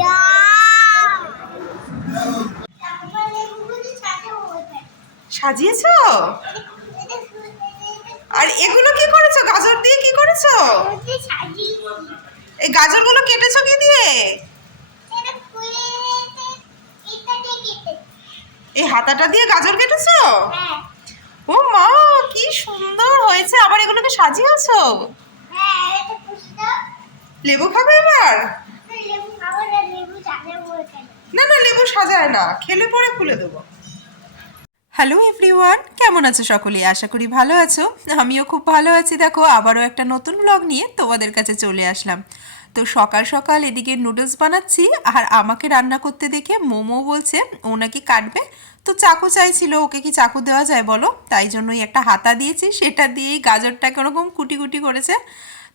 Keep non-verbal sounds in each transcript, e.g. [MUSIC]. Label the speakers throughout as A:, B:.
A: যা।
B: সাজিয়েছো? আর এগুলো কি করেছ? গাজর দিয়ে কি করেছ? এই গাজরগুলো কেটেছো কি দিয়ে? এই হাতাটা দিয়ে গাজর কেটেছো? ও মা কি সুন্দর হয়েছে। আবার এগুলোকে সাজিয়েছো? লেবু খাবে এবার না না লেবু সাজায় না খেলে পরে খুলে দেবো। হ্যালো এভরিওয়ান কেমন আছো সকলে? আশা করি ভালো আছো। আমিও খুব ভালো আছি। দেখো আবারও একটা নতুন ব্লগ নিয়ে তোমাদের কাছে চলে আসলাম। তো সকাল সকাল এদিকে নুডলস বানাচ্ছি আর আমাকে রান্না করতে দেখে মোমো বলছে ও নাকি কাটবে। তো চাকু চাইছিল ওকে কি চাকু দেওয়া যায় বলো? তাই জন্যই একটা হাতা দিয়েছি সেটা দিয়েই গাজরটাকে ওরকম কুটি কুটি করেছে।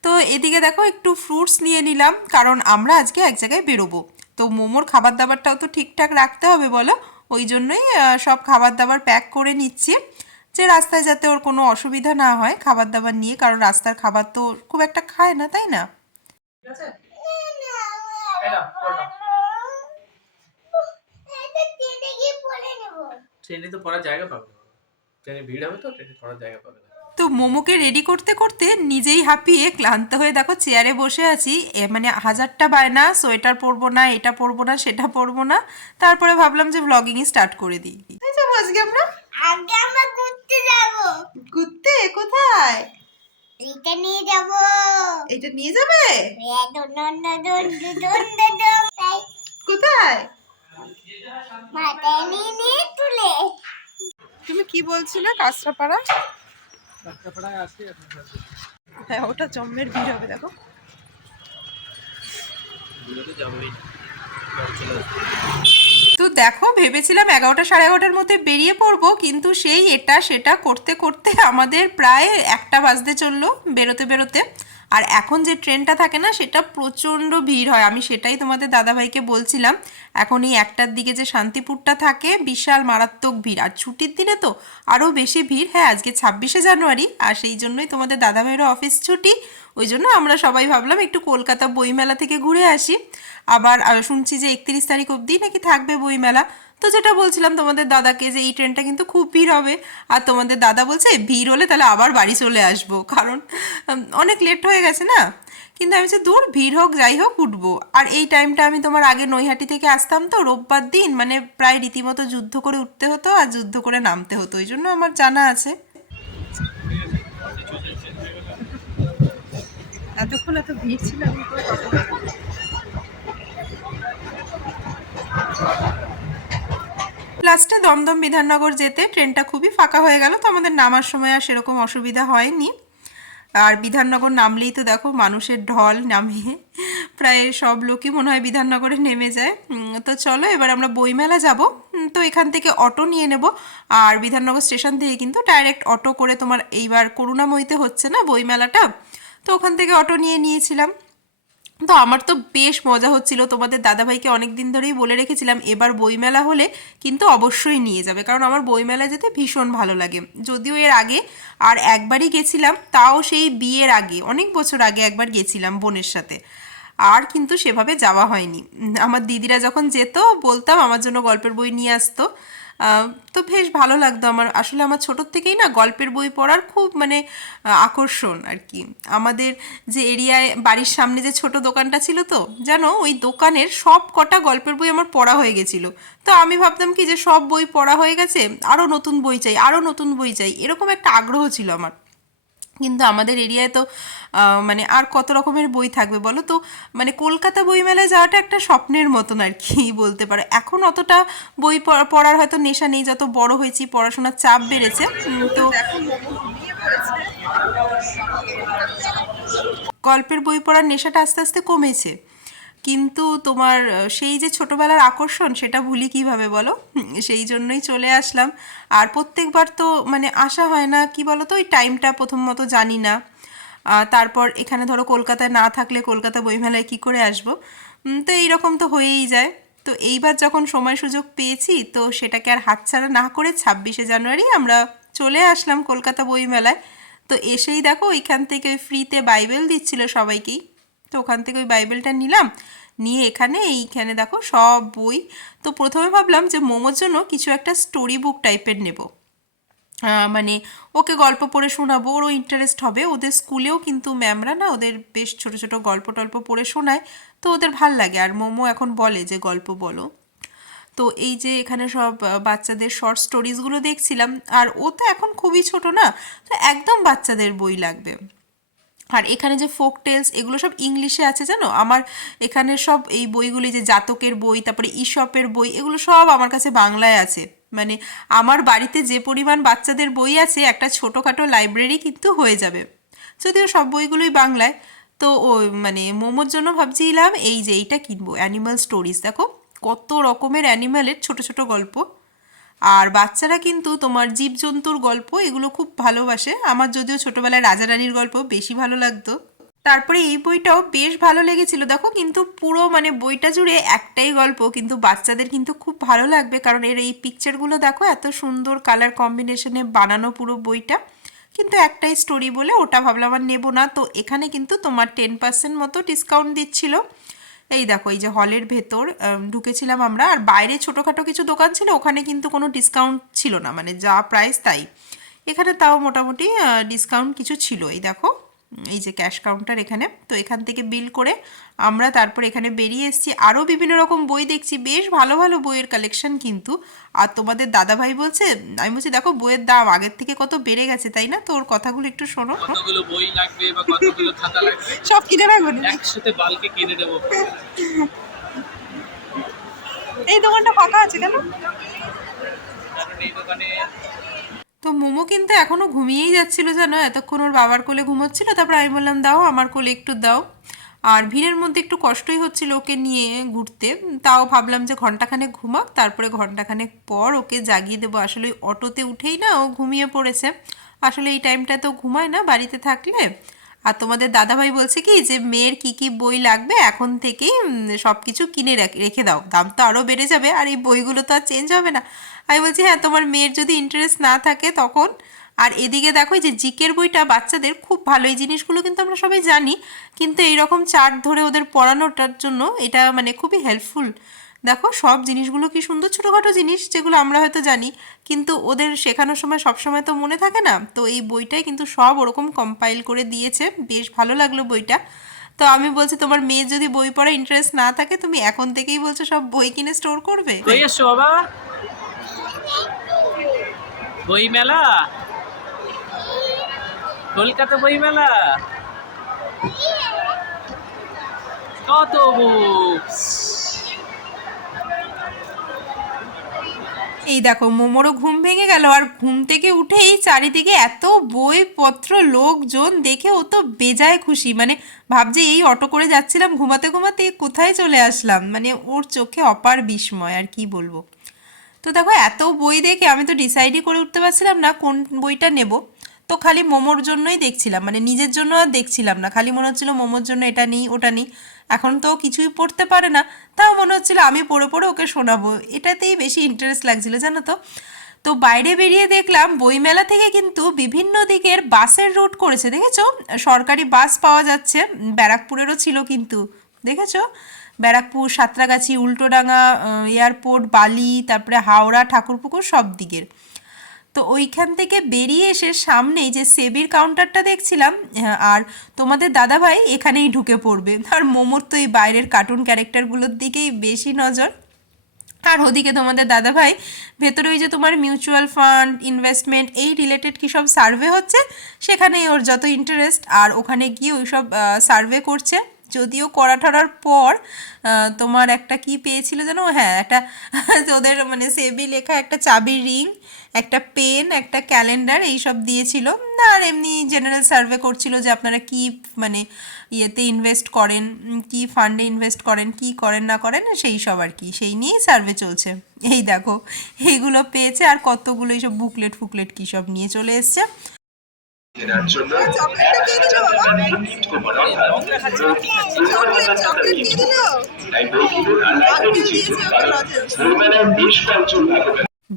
B: তো এদিকে দেখো একটু ফ্রুটস নিয়ে নিলাম, কারণ আমরা আজকে এক জায়গায় বেরোবো। তো মোমোর খাবার দাবারটাও তো ঠিকঠাক রাখতে হবে বলো, ওই জন্যই সব খাবার দাবার প্যাক করে নিচ্ছি। যে রাস্তায় যাতে ওর কোনো অসুবিধা না হয় খাবার দাবার নিয়ে, কারণ রাস্তার খাবার তো খুব একটা খায় না, তাই না?
C: ট্রেনে তো পড়ার জায়গা পাবে। ট্রেনে ভিড় হবে তো, ট্রেনে পড়ার জায়গা পাবে না।
B: তো মোমোকে রেডি করতে করতে নিজেই হাঁপিয়ে ক্লান্ত হয়ে দেখো চেয়ারে বসে আছি। এ মানে হাজারটা বায়না সোয়েটার পরবো না এটা পরবো না সেটা পরবো না। তারপরে ভাবলাম যে ব্লগিংই স্টার্ট করে দিই। তাই যাব আজকে আমরা?
A: আগে আমরা ঘুরতে যাব।
B: ঘুরতে? কোথায়?
A: এটা নিয়ে যাব।
B: এটা নিয়ে যাবে? কোথায়?
A: মাথায় নিয়ে নিয়ে তুলে।
B: তুমি কি বলছিলে কাঁচরাপাড়া
C: রাস্তাপাড়ায় আসি আপনার সাথে
B: হ্যাঁ ওটা জম্মের ভিড় হবে, দেখো।
C: তো
B: দেখো, ভেবেছিলাম এগারোটা সাড়ে এগারোটার মধ্যে বেরিয়ে পড়ব, কিন্তু সেই এটা সেটা করতে করতে আমাদের প্রায় একটা বাজতে চলল বেরোতে বেরোতে। আর এখন যে ট্রেনটা থাকে না, সেটা প্রচণ্ড ভিড় হয়। আমি সেটাই তোমাদের দাদাভাইকে বলছিলাম। এখন এই একটার দিকে যে শান্তিপুরটা থাকে, বিশাল মারাত্মক ভিড়। আর ছুটির দিনে তো আরও বেশি ভিড়। হ্যাঁ আজকে ছাব্বিশে জানুয়ারি, আর সেই জন্যই তোমাদের দাদাভাইয়েরও অফিস ছুটি। ওই জন্য আমরা সবাই ভাবলাম একটু কলকাতা বইমেলা থেকে ঘুরে আসি। আবার শুনছি যে একত্রিশ তারিখ অবধি নাকি থাকবে বইমেলা। তো যেটা বলছিলাম তোমাদের দাদাকে যে এই ট্রেনটা কিন্তু খুব ভিড় হবে। আর তোমাদের দাদা বলছে, ভিড় হলে তাহলে আবার বাড়ি চলে আসব। কারণ অনেক লেট হয়ে গেছে না? কিন্তু আমি যে দূর, ভিড় হোক, যাই হোক, উঠবো। আর এই টাইমটা আমি তোমার আগে নৈহাটি থেকে আসতাম তো, রোববার দিন মানে প্রায় রীতিমতো যুদ্ধ করে উঠতে হতো আর যুদ্ধ করে নামতে হতো। ওই জন্য আমার জানা আছে। এতক্ষণ এত ভিড় ছিল লাস্টে দমদম বিধাননগর যেতে ট্রেনটা খুবই ফাঁকা হয়ে গেল, তো আমাদের নামার সময় আর সেরকম অসুবিধা হয়নি। আর বিধাননগর নামলেই তো দেখো মানুষের ঢল নামে প্রায় সব লোকই মনে হয় বিধাননগরে নেমে যায়। তো চলো এবার আমরা বইমেলা যাব। তো এখান থেকে অটো নিয়ে নেব। আর বিধাননগর স্টেশন থেকে কিন্তু ডাইরেক্ট অটো করে তোমার এইবার করুণাময়ীতে হচ্ছে না বইমেলাটা? তো ওখান থেকে অটো নিয়ে নিয়েছিলাম। তো আমার তো বেশ মজা হচ্ছিল। তোমাদের দাদাভাইকে অনেক দিন ধরেই বলে রেখেছিলাম, এবার বইমেলা হলে কিন্তু অবশ্যই নিয়ে যাবে, কারণ আমার বইমেলা যেতে ভীষণ ভালো লাগে। যদিও এর আগে আর একবারই গেছিলাম, তাও সেই বিয়ের আগে, অনেক বছর আগে একবার গেছিলাম বোনের সাথে। আর কিন্তু সেভাবে যাওয়া হয়নি। আমার দিদিরা যখন যেত, বলতাম আমার জন্য গল্পের বই নিয়ে আসতো। তো বেশ ভালো লাগতো আমার। আসলে আমার ছোটোর থেকেই না গল্পের বই পড়ার খুব মানে আকর্ষণ আর কি আমাদের যে এরিয়ায় বাড়ির সামনে যে ছোট দোকানটা ছিল তো, জানো? ওই দোকানের সব কটা গল্পের বই আমার পড়া হয়ে গেছিল। তো আমি ভাবতাম কি যে সব বই পড়া হয়ে গেছে আরও নতুন বই চাই আরও নতুন বই চাই, এরকম একটা আগ্রহ ছিল আমার। কিন্তু আমাদের এরিয়ায় তো মানে আর কত রকমের বই থাকবে বলো? তো মানে কলকাতা বইমেলায় যাওয়াটা একটা স্বপ্নের মতন আর কি বলতে পারো। এখন অতটা বই পড়া- পড়ার হয়তো নেশা নেই, যত বড় হয়েছি, পড়াশোনার চাপ বেড়েছে। তো গল্পের বই পড়ার নেশাটা আস্তে আস্তে কমেছে। কিন্তু তোমার সেই যে ছোটবেলার আকর্ষণ, সেটা ভুলি কীভাবে বলো? সেই জন্যই চলে আসলাম। আর প্রত্যেকবার তো মানে আসা হয় না, কি বলো তো ওই টাইমটা প্রথম মতো জানি না। তারপর এখানে ধরো কলকাতায় না থাকলে কলকাতা বইমেলায় কি করে আসব? তো এইরকম তো হয়েই যায়। তো এইবার যখন সময় সুযোগ পেয়েছি, তো সেটাকে আর হাতছাড়া না করে ছাব্বিশে জানুয়ারি আমরা চলে আসলাম কলকাতা বইমেলায়। তো এসেই দেখো, ওইখান থেকে ফ্রিতে বাইবেল দিচ্ছিল সবাইকেই। তো ওখান থেকে ওই বাইবেলটা নিলাম। নিয়ে এখানে এইখানে দেখো সব বই। তো প্রথমে ভাবলাম যে মোমোর জন্য কিছু একটা স্টোরি বুক টাইপের নেব। মানে ওকে গল্প পড়ে শোনাবো, ওরও ইন্টারেস্ট হবে। ওদের স্কুলেও কিন্তু ম্যামরা না ওদের বেশ ছোট ছোট গল্প টল্প পড়ে শোনায়। তো ওদের ভালো লাগে। আর মোমো এখন বলে যে গল্প বলো। তো এই যে এখানে সব বাচ্চাদের শর্ট স্টোরিজগুলো দেখছিলাম। আর ও তো এখন খুবই ছোট না, তো একদম বাচ্চাদের বই লাগবে। আর এখানে যে ফোক টেলস এগুলো সব ইংলিশে আছে জানো? আমার এখানে সব এই বইগুলি যে জাতকের বই, তারপরে ইশপের বই, এগুলো সব আমার কাছে বাংলায় আছে। মানে আমার বাড়িতে যে পরিমাণ বাচ্চাদের বই আছে, একটা ছোটোখাটো লাইব্রেরি কিন্তু হয়ে যাবে। যদিও সব বইগুলোই বাংলায়, তো ও মানে মোমোর জন্য ভাবছিলাম, এই যে এইটা কিনবো অ্যানিমাল স্টোরিজ দেখো, কত রকমের অ্যানিমালের ছোট ছোট গল্প। আর বাচ্চারা কিন্তু তোমার জীবজন্তুর গল্প এগুলো খুব ভালোবাসে। আমার যদিও ছোটবেলায় রাজা রানীর গল্প বেশি ভালো লাগতো। তারপরে এই বইটাও বেশ ভালো লেগেছিল। দেখো, কিন্তু পুরো মানে বইটা জুড়ে একটাই গল্প, কিন্তু বাচ্চাদের কিন্তু খুব ভালো লাগবে, কারণ এর এই পিকচারগুলো দেখো, এত সুন্দর কালার কম্বিনেশনে বানানো পুরো বইটা। কিন্তু একটাই স্টোরি বলে, ওটা ভাবলাম আর নেব না। তো এখানে কিন্তু তোমার টেন পার্সেন্ট মতো ডিসকাউন্ট দিচ্ছিল। এই দেখো, এই যে হলের ভেতর ঢুকেছিলাম আমরা, আর বাইরে ছোটোখাটো কিছু দোকান ছিল, ওখানে কিন্তু কোনো ডিসকাউন্ট ছিল না মানে যা প্রাইস তাই। এখানে তাও মোটামুটি ডিসকাউন্ট কিছু ছিল, এই দেখো। এই যে ক্যাশ কাউন্টার এখানে তো এখান থেকে বিল করে আমরা তারপর এখানে বেরিয়ে এসেছি। আরও বিভিন্ন রকম বই দেখছি বেশ ভালো ভালো বইয়ের কালেকশন কিন্তু। আর তোমাদের দাদাভাই বলছে আমি বলছি দেখো বইয়ের দাম আগের থেকে কত বেড়ে গেছে তাই না? তোর কথাগুলো একটু শোনো।
C: কতগুলো বই লাগবে বা কতগুলো খাতা লাগবে?
B: সব কিনে রাখব না?
C: একসাথে বালকে কিনে দেবো।
B: এই দোকানটা ফাঁকা আছে কেন?
C: কারণ এই দোকানে
B: তো মোমো কিন্তু এখনও ঘুমিয়েই যাচ্ছিল জানো? এতক্ষণ ওর বাবার কোলে ঘুমোচ্ছিল, তারপর আমি বললাম, দাও, আমার কোলে একটু দাও। আর ভিড়ের মধ্যে একটু কষ্টই হচ্ছিল ওকে নিয়ে ঘুরতে। তাও ভাবলাম যে ঘন্টাখানেক ঘুমাক, তারপরে ঘন্টাখানেক পর ওকে জাগিয়ে দেবো। আসলে ওই অটোতে উঠেই না ও ঘুমিয়ে পড়েছে। আসলে এই টাইমটা তো ঘুমায় না বাড়িতে থাকলে। আর তোমাদের দাদাভাই বলছে কি যে, মেয়ের কি কি বই লাগবে? এখন থেকেই সব কিছু কিনে রেখে দাও। দাম তো আরও বেড়ে যাবে, আর এই বইগুলো তো আর চেঞ্জ হবে না। আমি বলছি হ্যাঁ তোমার মেয়ের যদি ইন্টারেস্ট না থাকে তখন। আর এদিকে দেখো, এই যে জিকের বইটা, বাচ্চাদের খুব ভালো, এই জিনিসগুলো কিন্তু আমরা সবাই জানি, কিন্তু এইরকম চার্ট ধরে ওদের পড়ানোটার জন্য এটা মানে খুবই হেল্পফুল দেখো, সব জিনিসগুলো কি সুন্দর ছোটোখাটো জিনিস, যেগুলো আমরা হয়তো জানি, কিন্তু ওদের শেখানোর সময় সব সময় তো মনে থাকে না? তো এই বইটাই কিন্তু সব ওরকম কম্পাইল করে দিয়েছে। বেশ ভালো লাগল বইটা। তো আমি বলছি, তোমার মেয়ের যদি বই পড়া ইন্টারেস্ট না থাকে, তুমি এখন থেকেই বলছো সব বই কিনে স্টোর করবে?
C: বাবা। বই মেলা কলকাতা বই মেলা কত
B: এই দেখো, মোমোরও ঘুম ভেঙে গেল, আর ঘুম থেকে উঠেই চারিদিকে এত বইপত্র লোকজন, দেখে ও তো বেজায় খুশি। মানে ভাবছে, এই অটো করে যাচ্ছিলাম, ঘুমাতে ঘুমাতে কোথায় চলে আসলাম? মানে ওর চোখে অপার বিস্ময়, আর কি বলব। তো দেখো, এত বই দেখে আমি তো ডিসাইডই করে উঠতে পারছিলাম না কোন বইটা নেব। তো খালি মোমোর জন্যই দেখছিলাম মানে নিজের জন্য আর দেখছিলাম না। খালি মনে হচ্ছিল মোমোর জন্য এটা নিই, ওটা নিই। এখন তো কিছুই পড়তে পারে না, তাও মনে হচ্ছিল আমি পড়ে পড়ে ওকে শোনাবো। এটাতেই বেশি ইন্টারেস্ট লাগছিল, জানো তো? তো বাইরে বেরিয়ে দেখলাম, বইমেলা থেকে কিন্তু বিভিন্ন দিকের বাসের রুট করেছে, দেখেছ? সরকারি বাস পাওয়া যাচ্ছে, ব্যারাকপুরেরও ছিল কিন্তু, দেখেছ? ব্যারাকপুর, সাঁতরাগাছি, উল্টোডাঙ্গা এয়ারপোর্ট, বালি, তারপরে হাওড়া, ঠাকুরপুকুর সব দিকের। তো ওইখান থেকে বেরিয়ে এসে সামনেই যে সেবির কাউন্টারটা দেখছিলাম আর তোমাদের দাদাভাই এখানেই ঢুকে পড়বে। আর মোমোর তো এই বাইরের কার্টুন ক্যারেক্টারগুলোর দিকেই বেশি নজর। আর ওদিকে তোমাদের দাদাভাই, ভেতরে ওই যে তোমার মিউচুয়াল ফান্ড ইনভেস্টমেন্ট এই রিলেটেড কী সব সার্ভে হচ্ছে, সেখানেই ওর যত ইন্টারেস্ট আর ওখানে গিয়ে ওই সব সার্ভে করছে। যদিও করা ঠরার পর তোমার একটা কি পেয়েছিল যেন হ্যাঁ একটা [LAUGHS] ওদের মানে সেবি লেখা একটা চাবির রিং, একটা পেন, একটা ক্যালেন্ডার, এইসব দিয়েছিল। না আর এমনি জেনারেল সার্ভে করছিল যে আপনারা কি মানে ইয়েতে ইনভেস্ট করেন কি ফান্ডে ইনভেস্ট করেন, কি করেন, না করেন, সেই সব আর কি। সেই নিয়েই সার্ভে চলছে। এই দেখো, এইগুলো পেয়েছে আর কতগুলো এইসব বুকলেট ফুকলেট কী সব নিয়ে চলে এসছে।
D: কেনার জন্য ভাগ্যবান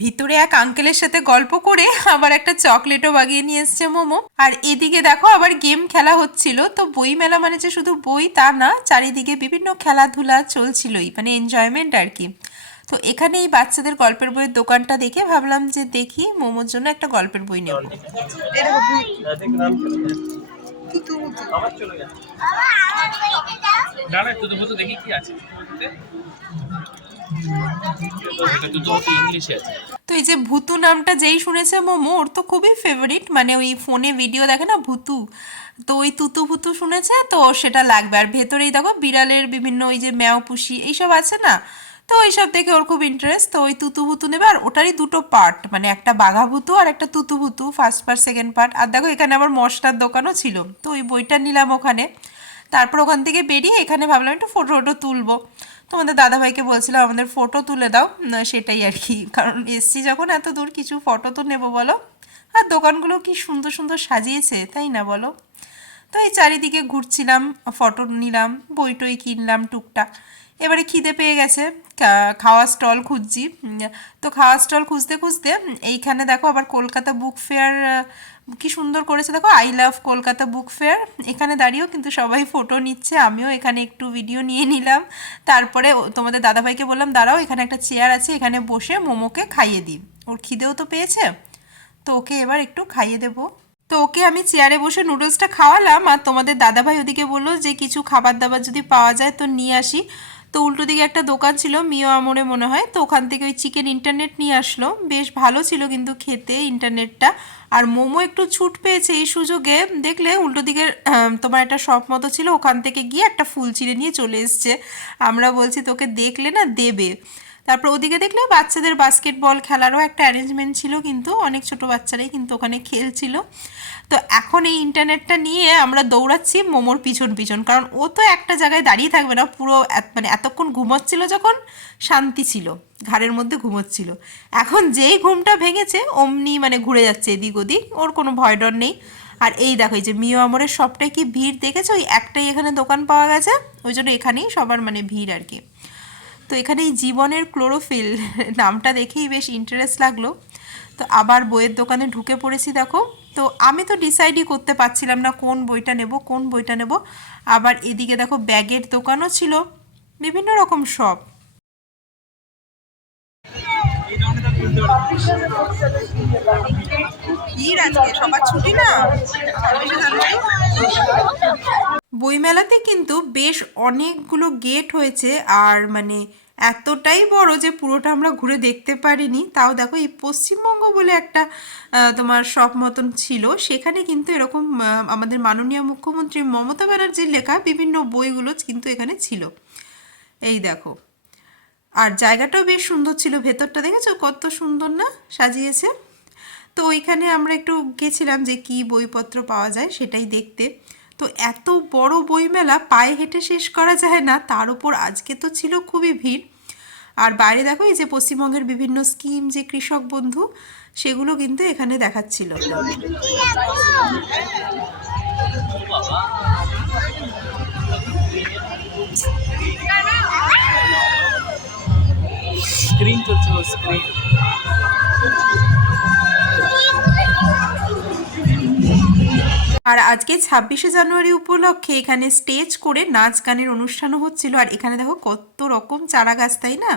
B: ভিতরে এক আঙ্কেলের সাথে গল্প করে আবার একটা চকলেটও বাগিয়ে নিয়ে এসছে মোমো। আর এদিকে দেখো আবার গেম খেলা হচ্ছিল। তো বই মেলা মানে যে শুধু বই তা না চারিদিকে বিভিন্ন খেলাধুলা চলছিলই মানে এনজয়মেন্ট আর কি। তো এখানে এই বাচ্চাদের গল্পের বইয়ের দোকানটা দেখে ভাবলাম যে দেখি মোমোর জন্য একটা গল্পের বই নেব।
C: তো
B: এই যে ভুতু নামটা যেই শুনেছে মোমো, ওর তো খুবই ফেভারিট মানে ওই ফোনে ভিডিও দেখে না ভুতু? তো ওই তুতু ভুতু শুনেছে, তো সেটা লাগবে। আর ভেতরেই দেখো বিড়ালের বিভিন্ন ওই যে ম্যাও পুষি, এইসব আছে না? তো ওইসব দেখে ওর খুব ইন্টারেস্ট তো ওই তুতু ভুতু নেবে, আর ওটারই দুটো পার্ট মানে একটা বাঘা ভুতু আর একটা তুতু ভুতু ফার্স্ট পার্ট সেকেন্ড পার্ট আর দেখো, এখানে আবার মশলার দোকানও ছিল, তো ওই বইটা নিলাম ওখানে। তারপর ওখান থেকে বেরিয়ে এখানে ভাবলাম একটু ফটো ফটো তুলবো। তোমাদের দাদাভাইকে বলছিলাম, আমাদের ফটো তুলে দাও। সেটাই আর কি, কারণ এসছি যখন এত দূর, কিছু ফটো তো নেব বলো। আর দোকানগুলো কি সুন্দর সুন্দর সাজিয়েছে, তাই না বলো? তো এই চারিদিকে ঘুরছিলাম ফটো নিলাম, বই টই কিনলাম টুকটাক। এবারে খিদে পেয়ে গেছে খাওয়া স্টল খুঁজছি। তো খাওয়া স্টল খুঁজতে খুঁজতে, এইখানে দেখো আবার কলকাতা বুক ফেয়ার কি সুন্দর করেছে দেখো I love Kolkata book fair. এখানে দাঁড়িয়েও কিন্তু সবাই ফটো নিচ্ছে, আমিও এখানে একটু ভিডিও নিয়ে নিলাম। তারপরে তোমাদের দাদাভাইকে বললাম, দাঁড়াও, এখানে একটা চেয়ার আছে, এখানে বসে মোমোকে খাইয়ে দিই। ওর খিদেও তো পেয়েছে। তো ওকে এবার একটু খাইয়ে দেবো। তো ওকে আমি চেয়ারে বসে নুডলসটা খাওয়ালাম, আর তোমাদের দাদাভাই ওদিকে বলল যে, কিছু খাবার দাবার যদি পাওয়া যায় তো নিয়ে আসি। তো উল্টো দিকে একটা দোকান ছিল, মিও আমরে মনে হয়। তো ওখান থেকে ওই চিকেন ইন্টারনেট নিয়ে আসলো। বেশ ভালো ছিল কিন্তু খেতে ইন্টারনেটটা আর মোমো একটু ছুট পেয়েছে এই সুযোগে। দেখলে উল্টো দিকের তোমার একটা শপ মতো ছিল। ওখান থেকে গিয়ে একটা ফুল চিড়ে নিয়ে চলে এসছে। আমরা বলছি, তোকে দেখলে না দেবে? তারপর ওদিকে দেখলে বাচ্চাদের বাস্কেটবল খেলারও একটা অ্যারেঞ্জমেন্ট ছিল কিন্তু, অনেক ছোট বাচ্চারাই কিন্তু ওখানে খেলছিল। তো এখন এই ইন্টারনেটটা নিয়ে আমরা দৌড়াচ্ছি মোমোর পিছন পিছন। কারণ ও তো একটা জায়গায় দাঁড়িয়ে থাকবে না, পুরো মানে এতক্ষণ ঘুমোচ্ছিল যখন, শান্তি ছিল, ঘাড়ের মধ্যে ঘুমোচ্ছিল। এখন যেই ঘুমটা ভেঙেছে, অমনি মানে ঘুরে যাচ্ছে এদিক ওদিক, ওর কোনো ভয় ডর নেই। আর এই দেখো, এই যে মিও আমরের সবটাই কি ভিড় দেখেছ? ওই একটাই এখানে দোকান পাওয়া গেছে, ওই জন্য এখানেই সবার মানে ভিড় আর কি। তো এখানে এই জীবনের ক্লোরোফিল, নামটা দেখেই বেশ ইন্টারেস্ট লাগল। তো আবার বইয়ের দোকানে ঢুকে পড়েছি, দেখো। তো আমি তো ডিসাইডই করতে পারছিলাম না কোন বইটা নেব, কোন বইটা নেব। আবার এদিকে দেখো ব্যাগের দোকানও ছিল, বিভিন্ন রকম না? বইমেলাতে কিন্তু বেশ অনেকগুলো গেট হয়েছে, আর মানে এতটাই বড় যে পুরোটা আমরা ঘুরে দেখতে পারিনি। তাও দেখো এই পশ্চিমবঙ্গ বলে একটা তোমার সব মতন ছিল। সেখানে কিন্তু এরকম আমাদের মাননীয় মুখ্যমন্ত্রী মমতা ব্যানার্জির লেখা বিভিন্ন বইগুলো কিন্তু এখানে ছিল। এই দেখো। আর জায়গাটাও বেশ সুন্দর ছিল, ভেতরটা দেখেছ? কত সুন্দর না সাজিয়েছে? তো ওইখানে আমরা একটু গেছিলাম যে কি বইপত্র পাওয়া যায় সেটাই দেখতে। তো এত বড় বইমেলা পায়ে হেঁটে শেষ করা যায় না, তার উপর আজকে তো ছিল খুবই ভিড়। আর বাইরে দেখো, এই যে পশ্চিমবঙ্গের বিভিন্ন স্কিম, যে কৃষক বন্ধু, সেগুলো কিন্তু এখানে দেখাচ্ছিল।
C: স্ক্রিন স্ক্রিন
B: আর আজকে ছাব্বিশে জানুয়ারি উপলক্ষে এখানে স্টেজ করে নাচ গানের অনুষ্ঠানও হচ্ছিল। আর এখানে দেখো কত রকম চারা গাছ, তাই না?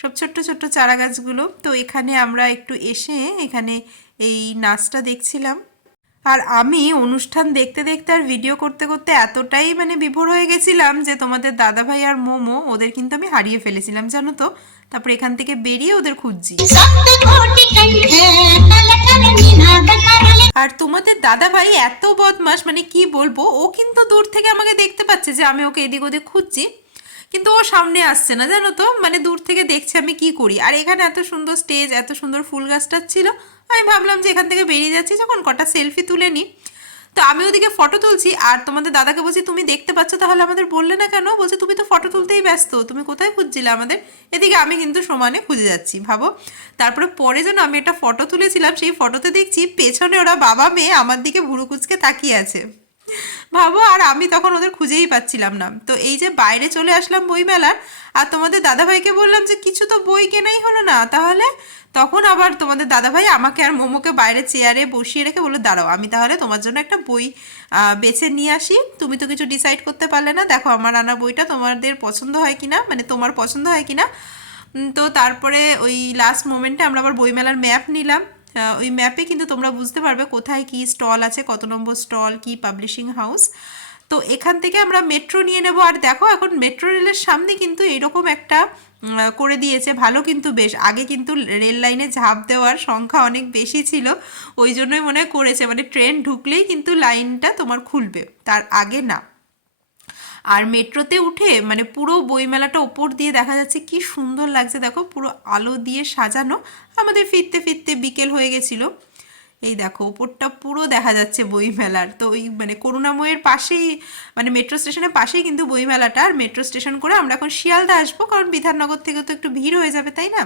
B: সব ছোট্ট ছোট্ট চারা গাছগুলো। তো এখানে আমরা একটু এসে এখানে এই নাচটা দেখছিলাম। আর আমি অনুষ্ঠান দেখতে দেখতে আর ভিডিও করতে করতে এতটাই মানে বিভোর হয়ে গেছিলাম যে তোমাদের দাদাভাই আর মোমো ওদের কিন্তু আমি হারিয়ে ফেলেছিলাম, জানো তো? তারপর এখান থেকে বেরিয়ে ওদের খুঁজছি। আর তোমাদের দাদা ভাই এত বদমাস মানে কি বলব, ও কিন্তু দূর থেকে আমাকে দেখতে পাচ্ছে যে আমি ওকে এদিক ওদিক খুঁজছি। কিন্তু ও সামনে আসছে না, জানো তো? মানে দূর থেকে দেখছে আমি কি করি। আর এখানে এত সুন্দর স্টেজ এত সুন্দর ফুল গাছটা ছিল, আমি ভাবলাম যে এখান থেকে বেরিয়ে যাচ্ছি, যখন কটা সেলফি তুলে নিই। তো আমি ওদিকে ফটো তুলছি আর তোমাদের দাদাকে বলছি, তুমি দেখতে পাচ্ছ তাহলে আমাদের বললে না কেন? বলছে, তুমি তো ফটো তুলতেই ব্যস্ত, তুমি কোথায় খুঁজছিলে আমাদের? এদিকে আমি কিন্তু সমানে খুঁজে যাচ্ছি, ভাবো। তারপরে পরে যেন আমি একটা ফটো তুলেছিলাম, সেই ফটোতে দেখছি পেছনে ওরা বাবা মেয়ে আমার দিকে ভুরু কুচকে তাকিয়ে আছে। ভাবো, আর আমি তখন ওদের খুঁজেই পাচ্ছিলাম না। তো এই যে বাইরে চলে আসলাম বই মেলার আর তোমাদের দাদাভাইকে বললাম যে, কিছু তো বই কেনাই হলো না, তাহলে? তখন আবার তোমাদের দাদাভাই আমাকে আর মোমোকে বাইরে চেয়ারে বসিয়ে রেখে বলল, দাঁড়াও, আমি তাহলে তোমার জন্য একটা বই বেছে নিয়ে আসি। তুমি তো কিছু ডিসাইড করতে পারলে না। দেখো, আমার আনা বইটা তোমাদের পছন্দ হয় কি না মানে তোমার পছন্দ হয় কি না তো তারপরে ওই লাস্ট মোমেন্টে আমরা আবার বইমেলার ম্যাপ নিলাম। ওই ম্যাপে কিন্তু তোমরা বুঝতে পারবে কোথায় কি স্টল আছে, কত নম্বর স্টল কি পাবলিশিং হাউস তো এখান থেকে আমরা মেট্রো নিয়ে নেব। আর দেখো, এখন মেট্রো রেলের সামনে কিন্তু এরকম একটা করে দিয়েছে। ভালো কিন্তু বেশ। আগে কিন্তু রেল লাইনে ঝাঁপ দেওয়ার সংখ্যা অনেক বেশি ছিল। ওই জন্যই মনে করেছে। মানে ট্রেন ঢুকলেই কিন্তু লাইনটা তোমার খুলবে। তার আগে না। আর মেট্রোতে উঠে মানে পুরো বইমেলাটা ওপর দিয়ে দেখা যাচ্ছে কি সুন্দর লাগছে। দেখো, পুরো আলো দিয়ে সাজানো। আমাদের ফিরতে ফিরতে বিকেল হয়ে গেছিল। এই দেখো, ওপরটা পুরো দেখা যাচ্ছে বইমেলার। তো ওই মানে করুণাময়ের পাশেই মানে মেট্রো স্টেশনের পাশেই কিন্তু বইমেলাটা। আর মেট্রো স্টেশন করে আমরা এখন শিয়ালদা আসব, কারণ বিধাননগর থেকে তো একটু ভিড় হয়ে যাবে, তাই না?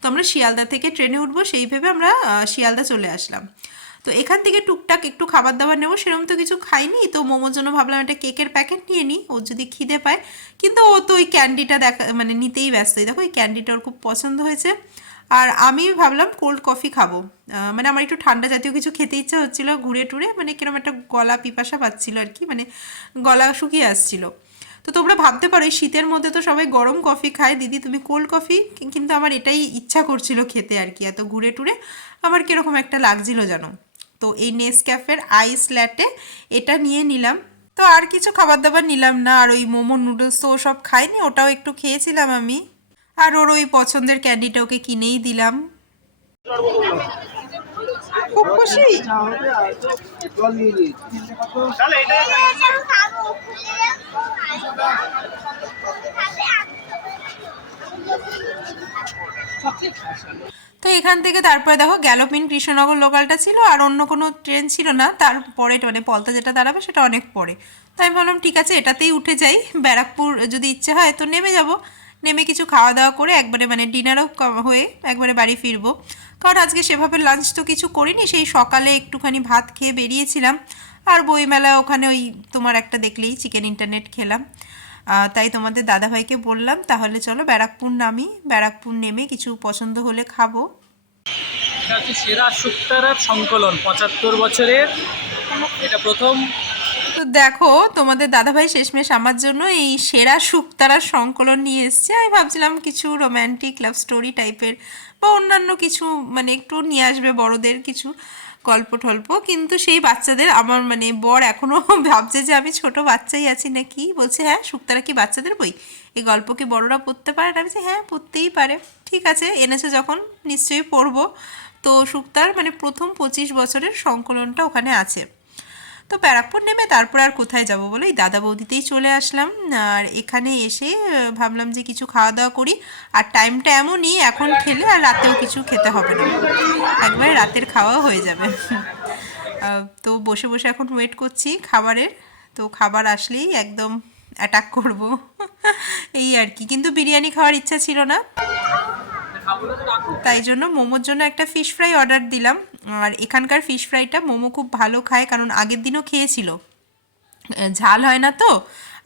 B: তো আমরা শিয়ালদা থেকে ট্রেনে উঠবো, সেই ভেবে আমরা শিয়ালদা চলে আসলাম। তো এখান থেকে টুকটাক একটু খাবার দাবার নেব, সেরকম তো কিছু খাইনি। তো মোমোর জন্য ভাবলাম একটা কেকের প্যাকেট নিয়ে নিই, ওর যদি খিদে পায়। কিন্তু ও তো ওই ক্যান্ডিটা দেখা মানে নিতেই ব্যস্ত। দেখো ওই ক্যান্ডিটা ওর খুব পছন্দ হয়েছে। আর আমি ভাবলাম কোল্ড কফি খাব। মানে আমার একটু ঠান্ডা জাতীয় কিছু খেতে ইচ্ছা হচ্ছিল ঘুরে টুরে মানে কীরকম একটা গলা পিপাসা পাচ্ছিল আর কি মানে গলা শুকিয়ে আসছিল। তো তোমরা ভাবতে পারো, এই শীতের মধ্যে তো সবাই গরম কফি খায়। দিদি, তুমি কোল্ড কফি? কিন্তু আমার এটাই ইচ্ছা করছিল খেতে আর কি, এত ঘুরে টুরে। আমার কীরকম একটা লাগছিল জানো তো এই নেসক্যাফের আইস ল্যাটে এটা নিয়ে নিলাম। তো আর কিছু খাবার দাবার নিলাম না, আর ওই মোমো নুডলস তো সব খাইনি ওটাও একটু খেয়েছিলাম আমি। আর ওর ওই পছন্দের ক্যান্ডিটা ওকে কিনেই দিলাম। খুব খুশি? তো এখান থেকে তারপরে দেখো গ্যালোপিন কৃষ্ণনগর লোকালটা ছিল আর অন্য কোনো ট্রেন ছিল না। তারপরে মানে পলতা যেটা দাঁড়াবে সেটা অনেক পরে। তো আমি ভাবলাম, ঠিক আছে, এটাতেই উঠে যাই। ব্যারাকপুর যদি ইচ্ছে হয় তো নেমে যাব। নেমে কিছু খাওয়া দাওয়া করে একবারে মানে ডিনারও হয়ে একবারে বাড়ি ফিরবো। কারণ আজকে সেভাবে লাঞ্চ তো কিছু করিনি, সেই সকালে একটুখানি ভাত খেয়ে বেরিয়েছিলাম। আর বইমেলা ওখানে ওই তোমার একটা দেখলেই চিকেন ইন্টারনেট খেলাম। তাই তোমাদের দাদাভাইকে বললাম তাহলে চলো ব্যারাকপুর নামি ব্যারাকপুর নেমে কিছু পছন্দ হলে খাব।
E: এটা হচ্ছে সেরা শুক্তারার সংকলন পঁচাত্তর বছরের। এটা প্রথম।
B: তো দেখো তোমাদের দাদাভাই শেষমেশ আমার জন্য এই সেরা শুক্তারার সংকলন নিয়ে এসছে। আমি ভাবছিলাম কিছু রোম্যান্টিক লাভ স্টোরি টাইপের বা অন্যান্য কিছু মানে একটু নিয়ে আসবে বড়দের কিছু। গল্প টল্প, কিন্তু সেই বাচ্চাদের আমার মানে বর এখনও [LAUGHS] ভাবছে যে আমি ছোট বাচ্চাই আছি না কি? বলছে হ্যাঁ শুক্তারা কি বাচ্চাদের বই? এই গল্পকে বড়রা পড়তে পারে না? হ্যাঁ পড়তেই পারে। ঠিক আছে, এনেছে যখন, নিশ্চয়ই পড়ব। তো শুক্তার মানে প্রথম পঁচিশ বছরের সংকলনটা ওখানে আছে। তো ব্যারাকপুর নেমে তারপর আর কোথায় যাব বলে? এই দাদা বৌদিতেই চলে আসলাম। আর এখানে এসে ভাবলাম যে কিছু খাওয়া দাওয়া করি। আর টাইমটা এমনই, এখন খেলে আর রাতেও কিছু খেতে হবে না। একবারে রাতের খাওয়া হয়ে যাবে। তো বসে বসে এখন ওয়েট করছি খাবারের। তো খাবার আসলেই একদম অ্যাটাক করব। এই আর কি, কিন্তু বিরিয়ানি খাওয়ার ইচ্ছা ছিল না। তাই জন্য মোমোর জন্য একটা ফিশ ফ্রাই অর্ডার দিলাম। আর এখানকার ফিশ ফ্রাইটা মোমো খুব ভালো খায়, কারণ আগের দিনও খেয়েছিল। ঝাল হয় না তো,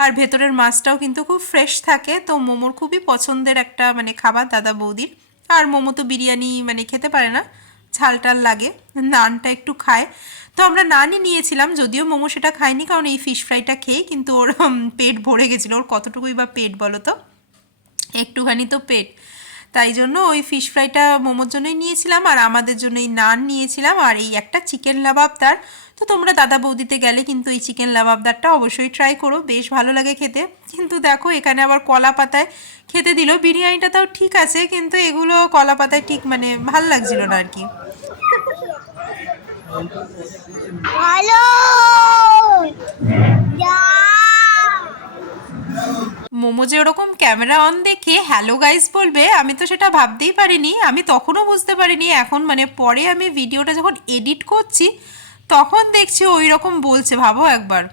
B: আর ভেতরের মাছটাও কিন্তু খুব ফ্রেশ থাকে, তো মোমোর খুবই পছন্দের একটা মানে খাবার দাদা বৌদির। আর মোমো তো বিরিয়ানি মানে খেতে পারে না ঝাল টাল লাগে, নানটা একটু খায়। তো আমরা নানই নিয়েছিলাম, যদিও মোমো সেটা খায়নি কারণ এই ফিশ ফ্রাইটা খেয়ে কিন্তু ওর পেট ভরে গেছিল, ওর কতটুকুই বা পেট বলো তো একটুখানি তো পেট। তাই জন্য ওই ফিশ ফ্রাইটা মোমোর জন্যই নিয়েছিলাম আর আমাদের জন্য এই নান নিয়েছিলাম আর এই একটা চিকেন লাবাবদার তো তোমরা দাদা বৌদিতে গেলে কিন্তু এই চিকেন লাবাবদারটা অবশ্যই ট্রাই করো, বেশ ভালো লাগে খেতে। কিন্তু দেখো এখানে আবার কলা পাতায় খেতে দিল, বিরিয়ানিটা তাও ঠিক আছে, কিন্তু এগুলো কলা পাতায় ঠিক মানে ভালো লাগছিল না আর কি।
A: যা!
B: মোমো যে ওরকম ক্যামেরা অন দেখে হ্যালো গাইস বলবে, আমি তো সেটা ভাবতেই পারিনি, আমি তখনও বুঝতে পারিনি। এখন মানে পরে আমি ভিডিওটা যখন এডিট করছি, তখন দেখছি ওই রকম বলছে, ভাবো একবার।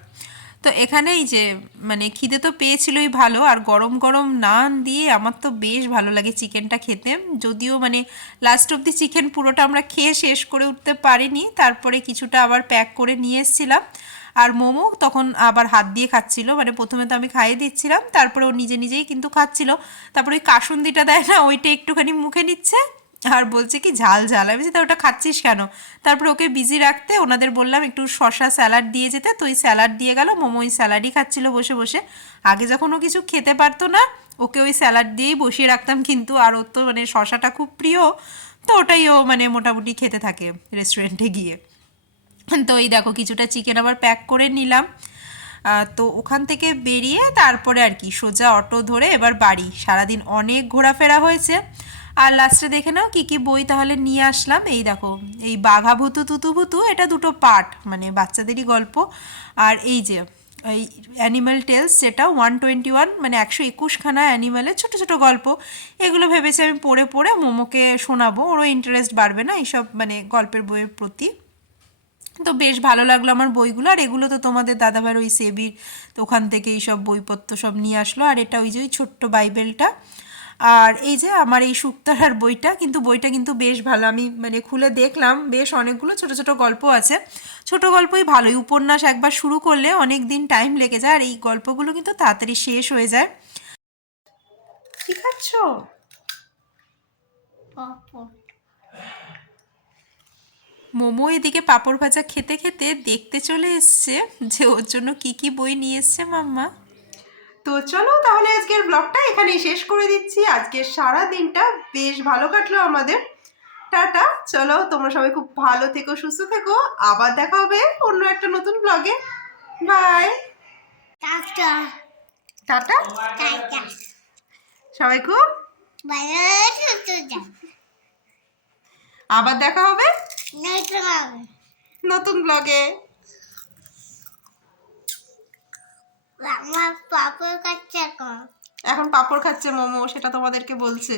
B: তো এখানেই যে মানে খিদে তো পেয়েছিলই ভালো, আর গরম গরম নান দিয়ে আমার তো বেশ ভালো লাগে চিকেনটা খেতে। যদিও মানে লাস্ট অব দি চিকেন পুরোটা আমরা খেয়ে শেষ করে উঠতে পারিনি, তারপরে কিছুটা আবার প্যাক করে নিয়ে এসেছিলাম। আর মোমো তখন আবার হাত দিয়ে খাচ্ছিল। মানে প্রথমে তো আমি খাইয়ে দিচ্ছিলাম, তারপরে ও নিজে নিজেই কিন্তু খাচ্ছিল। তারপরে ওই কাসুন্দিটা দেয় না, ওইটা একটুখানি মুখে নিচ্ছে আর বলছে কি, ঝাল ঝাল। আমি তা ওটা খাচ্ছিস কেন? তারপরে ওকে বিজি রাখতে ওনাদের বললাম, একটু শশা স্যালাড দিয়ে যেতে। তো ওই স্যালাড দিয়ে গেল, মোমো ওই স্যালাডই খাচ্ছিল বসে বসে। আগে যখন ও কিছু খেতে পারতো না, ওকে ওই স্যালাড দিয়েই বসিয়ে রাখতাম কিন্তু, আর ওর তো মানে শশাটা খুব প্রিয়, তো ওটাই ও মানে মোটামুটি খেতে থাকে রেস্টুরেন্টে গিয়ে। তো এই দেখো কিছুটা চিকেন আবার প্যাক করে নিলাম। তো ওখান থেকে বেরিয়ে তারপরে আর কি, সোজা অটো ধরে এবার বাড়ি। সারাদিন অনেক ঘোরাফেরা হয়েছে। আর লাস্টে দেখে নাও কী কী বই তাহলে নিয়ে আসলাম। এই দেখো, এই বাঘা ভুতু, তুতু ভুতু, এটা দুটো পার্ট মানে বাচ্চাদেরই গল্প। আর এই যে, এই অ্যানিম্যাল টেলস যেটা ওয়ান টোয়েন্টি ওয়ান মানে একশো একুশখানা অ্যানিম্যালের ছোটো ছোটো গল্প। এগুলো ভেবেছি আমি পড়ে পড়ে মোমোকে শোনাবো। ওরও ইন্টারেস্ট বাড়বে না এইসব মানে গল্পের বইয়ের প্রতি। তো বেশ ভালো লাগল আমার বইগুলো। আর এগুলো তো তোমাদের দাদাভাইয়ের ওই সেবির তো ওখান থেকে এইসব বইপত্র সব নিয়ে আসলো। আর এটা ওই যে ওই ছোট্ট বাইবেলটা। আর এই যে আমার এই শুক্তারার বইটা, কিন্তু বইটা কিন্তু বেশ ভালো। আমি মানে খুলে দেখলাম, বেশ অনেকগুলো ছোট ছোট গল্প আছে। ছোট গল্পই ভালোই। উপন্যাস একবার শুরু করলে অনেক দিন টাইম লেগে যায়, আর এই গল্পগুলো কিন্তু তাড়াতাড়ি শেষ হয়ে যায়। কি খাচ্ছ? মোমো এদিকে পাঁপড় ভাজা খেতে খেতে দেখতে চলে এসছে যে ওর জন্য কি কি বই নিয়ে এসছে মাম্মা। তো চলো তাহলে আজকের ব্লগটা এখানেই শেষ করে দিচ্ছি। আজকের সারা দিনটা বেশ ভালো কাটলো আমাদের। টাটা চলো তোমরা সবাই খুব ভালো থেকো সুস্থ থেকো। আবার দেখা হবে অন্য একটা নতুন ব্লগে বাই
A: টাটা।
B: টাটা? সবাই খুব
A: ভালো
B: আবার দেখা হবে।
A: নতুন
B: ব্লগে। এখন পাপড় খাচ্ছে মোমো সেটা তোমাদেরকে বলছে।